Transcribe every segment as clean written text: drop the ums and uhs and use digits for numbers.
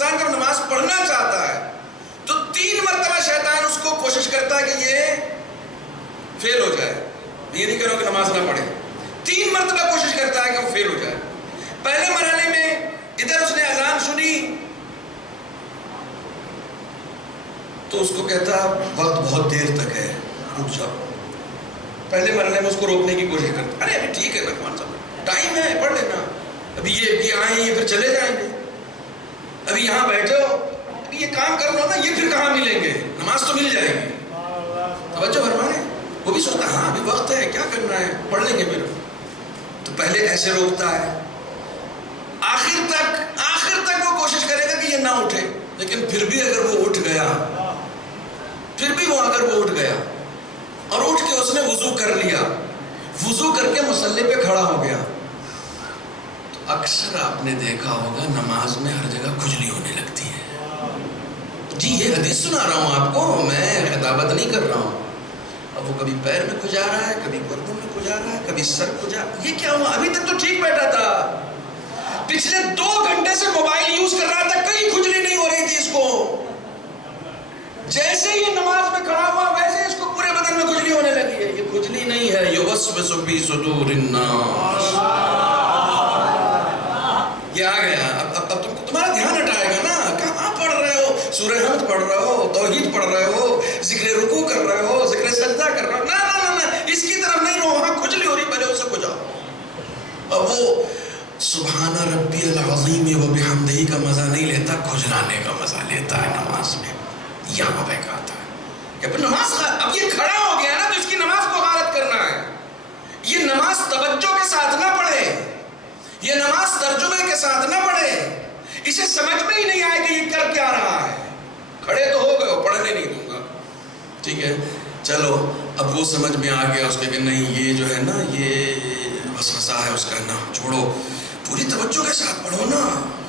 انسان جب نماز پڑھنا چاہتا ہے تو 3 مرتبہ شیطان اس کو کوشش کرتا ہے کہ یہ فیل ہو جائے. یہ نہیں کرو کہ نماز نہ پڑھے. 3 مرتبہ کوشش کرتا ہے کہ وہ فیل ہو جائے. پہلے مرحلے میں ادھر اس نے اذان سنی تو اس کو کہتا وقت بہت دیر تک ہے, رک جاؤ. پہلے مرحلے میں اس کو روکنے کی کوشش کرتا, ارے ابھی ٹھیک ہے رحمان صاحب, ٹائم ہے, پڑھ لینا, ابھی یہ آئیں یہ پھر چلے جائیں گے, ابھی یہاں بیٹھو, ابھی یہ کام کر لو نا, یہ پھر کہاں ملیں گے, نماز تو مل جائے گی. توجہ فرمائیں. وہ بھی سوچتا ہاں ابھی وقت ہے, کیا کرنا ہے, پڑھ لیں گے میرے. تو پہلے ایسے روکتا ہے, آخر تک وہ کوشش کرے گا کہ یہ نہ اٹھے. لیکن پھر بھی اگر وہ اٹھ گیا, اور اٹھ کے اس نے وضو کر لیا, وضو کر کے مصلی پہ کھڑا ہو گیا, تو اکثر آپ نے دیکھا ہوگا نماز میں ہر جگہ کھجلی ہونے لگتی ہے. جی یہ حدیث سنا رہا ہوں آپ کو, میں خطابت نہیں کر رہا ہوں. اب وہ کبھی پیر میں کھجا رہا ہے, کبھی گردن میں کھجا رہا ہے, کبھی سر کھجا. یہ کیا ہوا؟ ابھی تک تو ٹھیک بیٹھا تھا, پچھلے 2 گھنٹے سے موبائل یوز کر رہا تھا, کہیں کھجلی نہیں ہو رہی تھی اس کو. جیسے ہی نماز میں کھڑا ہوا ویسے اس کو پورے بدن میں کھجلی ہونے لگی ہے. یہ کھجلی نہیں ہے, یوسوس فی صدور الناس. یہ آ گیا. اب تمہارا دھیان ہٹائے گا نا, کہاں پڑھ رہے ہو, سورہ حمد پڑھ رہے ہو, توحید پڑھ رہے ہو, ذکر رکوع کر رہے ہو, ذکر سجدہ کر رہے ہو, نہ اس کی طرف نہیں رہو, وہاں کھجلی ہو رہی, پہلے اسے کھجاؤ. اب وہ سبحان ربی العظیم و بحمدہ کا مزہ نہیں لیتا, کھجلانے کا مزہ لیتا ہے نماز میں. یہاں پہ کہتا ہے کہ نماز, اب یہ کھڑا ہو گیا نا تو اس کی نماز کو غارت کرنا ہے. یہ نماز توجہ کے ساتھ نہ پڑھے, یہ نماز ترجمے کے ساتھ نہ پڑھے, اسے سمجھ میں ہی نہیں آئے کہ یہ کر کیا رہا ہے. کھڑے تو ہو گئے, پڑھنے نہیں دوں گا, ٹھیک ہے چلو. اب وہ سمجھ میں آ گیا اس کے کہ نہیں یہ جو ہے نا یہ وسوسہ ہے اس کا, نا چھوڑو, پوری توجہ کے ساتھ پڑھو نا,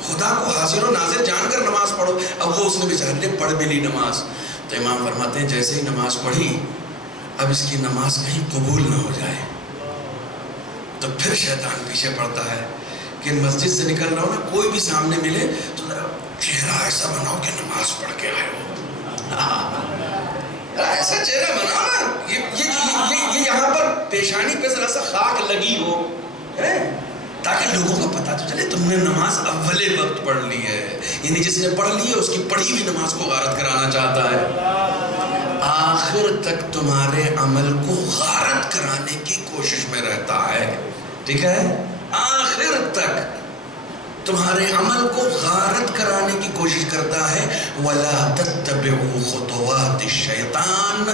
خدا کو حاضر و ناظر جان کر نماز پڑھو. اب وہ اس نے بیچارے نے پڑھ بھی لی نماز. تو امام فرماتے ہیں جیسے ہی نماز پڑھی, اب اس کی نماز کہیں قبول نہ ہو جائے, تو پھر شیطان پیچھے پڑتا ہے کہ مسجد سے نکل رہا ہو نا, کوئی بھی سامنے ملے تو ذرا چہرہ ایسا بناؤ کہ نماز پڑھ کے آئے ہو. ایسا چہرہ بناؤ نا, یہ یہاں پر پیشانی پہ ذرا سا خاک لگی ہو, تاکہ لوگوں کو پتا تو چلے تم نے نماز اولے وقت پڑھ لی ہے. یعنی جس نے پڑھ لی ہے اس کی پڑھی ہوئی نماز کو غارت کرانا چاہتا ہے. آخر تک تمہارے عمل کو غارت کرانے کی کوشش میں رہتا ہے, ٹھیک ہے, آخر تک تمہارے عمل کو غارت کرانے کی کوشش کرتا ہے. وَلَا تَتَّبِعُوا خُطُوَاتِ الشَّيْطَانِ,